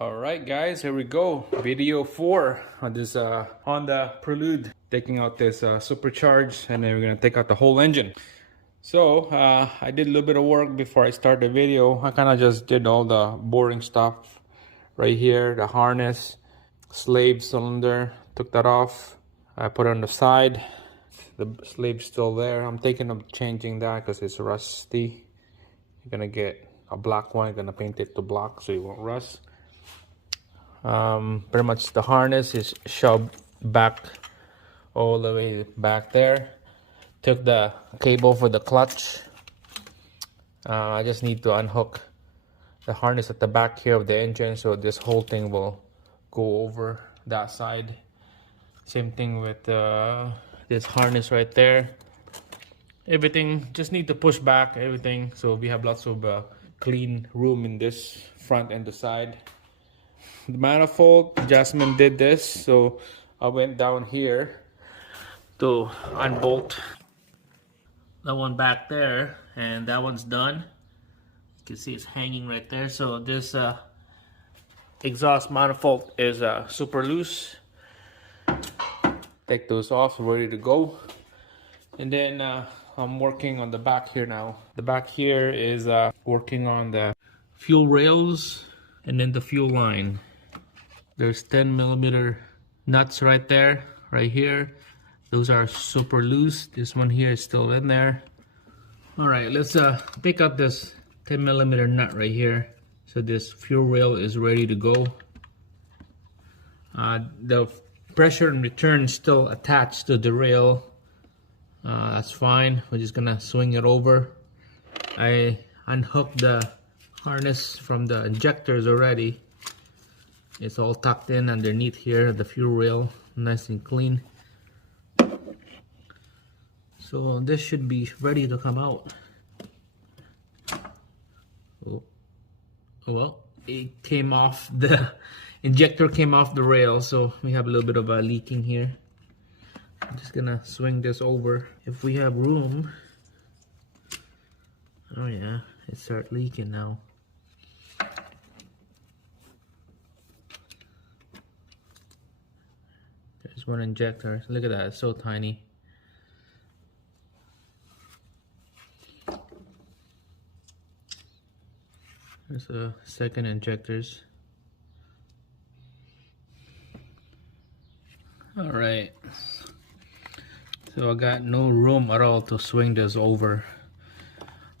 All right, guys, here we go. Video 4 on this Honda Prelude. Taking out this supercharged, and then we're gonna take out the whole engine. So I did a little bit of work before I start the video. I kind of just did all the boring stuff right here. The harness, slave cylinder, took that off. I put it on the side. The slave's still there. I'm thinking of changing that because it's rusty. You're gonna get a black one. You're gonna paint it to black so it won't rust. Pretty much the harness is shoved back all the way back there. Took the cable for the clutch. I just need to unhook the harness at the back here of the engine, so this whole thing will go over that side. Same thing with this harness right there. Everything just need to push back everything, so we have lots of clean room in this front and the side. The manifold, Jasmine did this, so I went down here to unbolt that one back there, and that one's done. You can see it's hanging right there. So this exhaust manifold is super loose. Take those off, ready to go. And then I'm working on the back here now. The back here is working on the fuel rails and then the fuel line. There's 10mm nuts right there, right here. Those are super loose. This one here is still in there. All right, let's pick up this 10mm nut right here. So this fuel rail is ready to go. The pressure and return is still attached to the rail. That's fine. We're just gonna swing it over. I unhooked the harness from the injectors already. It's all tucked in underneath here, the fuel rail, nice and clean. So this should be ready to come out. Oh well, it came off, the injector came off the rail, so we have a little bit of a leaking here. I'm just gonna swing this over. If we have room. Oh yeah, it started leaking now. There's one injector. Look at that, it's so tiny. There's a second injectors. All right. So I got no room at all to swing this over.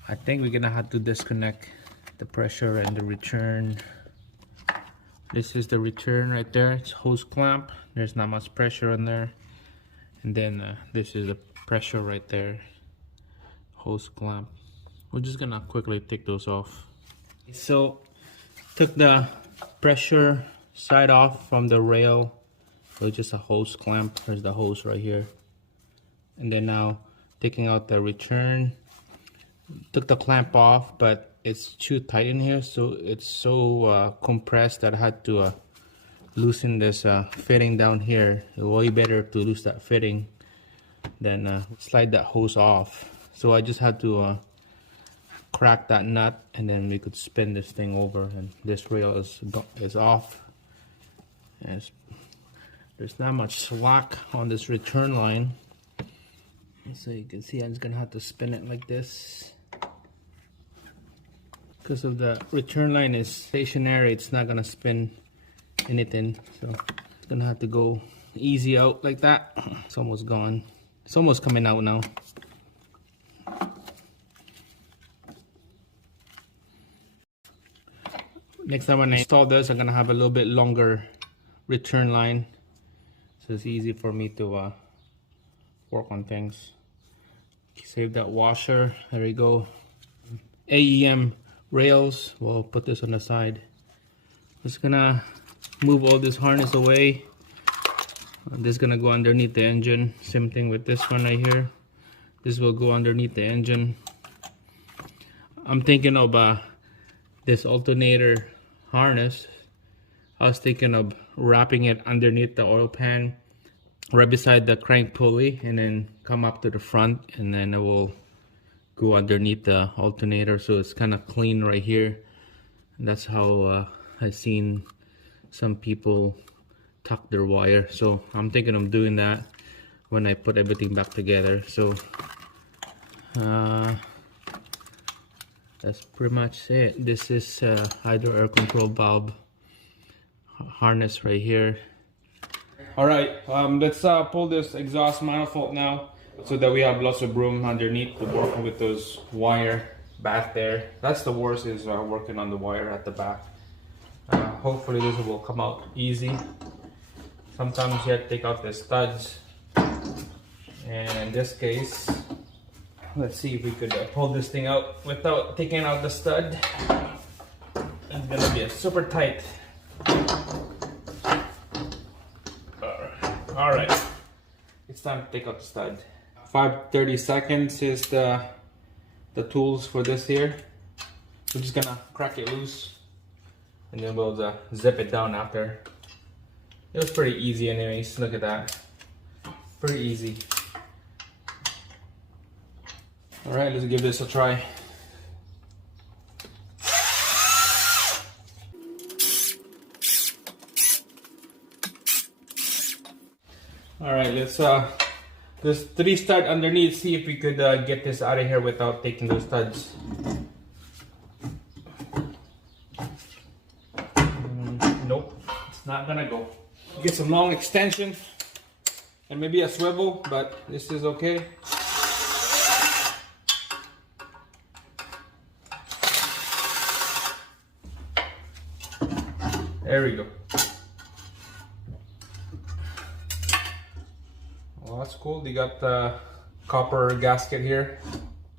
I think we're gonna have to disconnect the pressure and the return. This is the return right there. It's hose clamp. There's not much pressure in there. And then this is the pressure right there. Hose clamp. We're just gonna quickly take those off. So took the pressure side off from the rail. So it's just a hose clamp. There's the hose right here. And then now taking out the return. Took the clamp off, but it's too tight in here, so it's so compressed that I had to loosen this fitting down here. It's way better to lose that fitting than slide that hose off. So I just had to crack that nut, and then we could spin this thing over, and this rail is off. And there's not much slack on this return line, so you can see I'm just gonna have to spin it like this. Because of the return line is stationary, it's not gonna spin anything, so it's gonna have to go easy out like that. It's almost gone. It's almost coming out now. Next time when I install this, I'm gonna have a little bit longer return line, so it's easy for me to work on things. Save that washer. There we go. AEM rails. We'll put this on the side. Just gonna move all this harness away. This is gonna go underneath the engine. Same thing with this one right here. This will go underneath the engine. I'm thinking of this alternator harness. I was thinking of wrapping it underneath the oil pan, right beside the crank pulley, and then come up to the front, and then it will go underneath the alternator, so it's kind of clean right here. And that's how I seen some people tuck their wire, so I'm thinking of doing that when I put everything back together. So that's pretty much it. This is hydro air control valve harness right here. All right, let's pull this exhaust manifold now, so that we have lots of room underneath to work with those wire back there. That's the worst, is working on the wire at the back. Hopefully this will come out easy. Sometimes you have to take out the studs, and in this case, let's see if we could pull this thing out without taking out the stud. It's gonna be super tight. All right, it's time to take out the stud. 5:30 seconds is the tools for this here. We're just gonna crack it loose, and then we'll zip it down after. It was pretty easy anyways, look at that. Pretty easy. All right, let's give this a try. All right, let's there's 3 studs underneath. See if we could get this out of here without taking those studs. Nope, it's not gonna go. Get some long extension and maybe a swivel, but this is okay. There we go. Well, that's cool. They got the copper gasket here.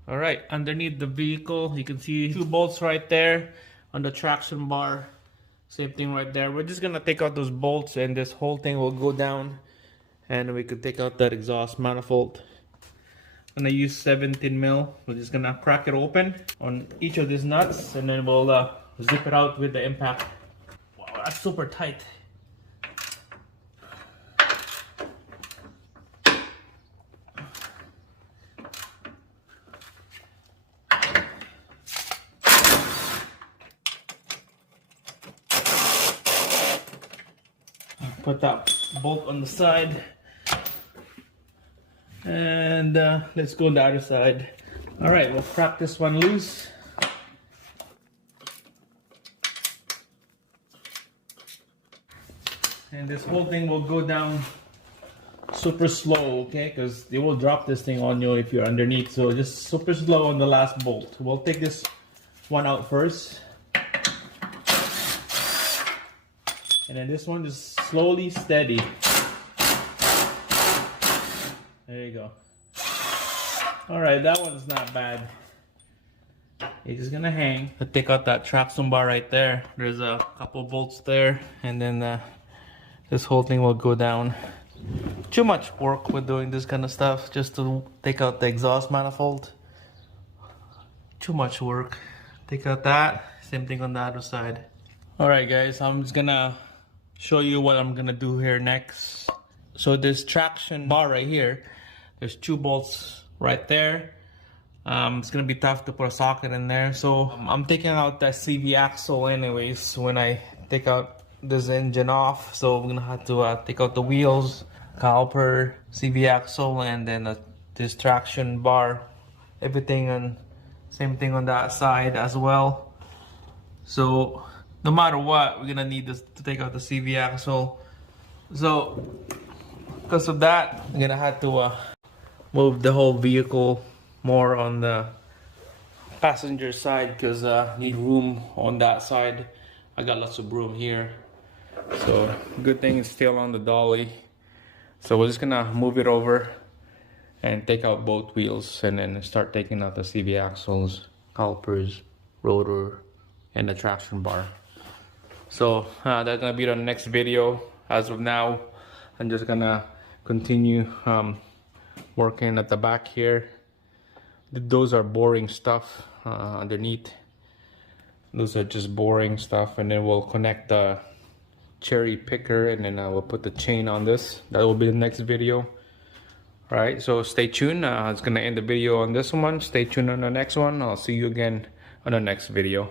All right, underneath the vehicle, you can see 2 bolts right there on the traction bar. Same thing right there. We're just gonna take out those bolts, and this whole thing will go down, and we could take out that exhaust manifold. I'm gonna use 17 mil. We're just gonna crack it open on each of these nuts, and then we'll zip it out with the impact. Wow, that's super tight. Put that bolt on the side, and let's go on the other side. All right, we'll crack this one loose. And this whole thing will go down super slow, okay? Because they will drop this thing on you if you're underneath. So just super slow on the last bolt. We'll take this one out first. And then this one just slowly steady. There you go. All right, that one's not bad. It's just gonna hang. I'll take out that traction bar right there. There's a couple bolts there, and then this whole thing will go down. Too much work with doing this kind of stuff just to take out the exhaust manifold. Too much work. Take out that. Same thing on the other side. All right, guys, I'm just gonna show you what I'm gonna do here next. So this traction bar right here, there's 2 bolts right there. It's gonna be tough to put a socket in there, so I'm taking out that CV axle anyways when I take out this engine off. So I'm gonna have to take out the wheels, caliper, CV axle, and then this traction bar, everything, and same thing on that side as well. So no matter what, we're gonna need this to take out the CV axle. So because of that, I'm gonna have to move the whole vehicle more on the passenger side, because need room on that side. I got lots of room here, so good thing it's still on the dolly. So we're just gonna move it over and take out both wheels, and then start taking out the CV axles, calipers, rotor, and the traction bar. So that's gonna be the next video. As of now, I'm just gonna continue working at the back here. Those are boring stuff underneath. Those are just boring stuff, and then we'll connect the cherry picker, and then we'll put the chain on this. That will be the next video. All right, so stay tuned. It's gonna end the video on this one. Stay tuned on the next one. I'll see you again on the next video.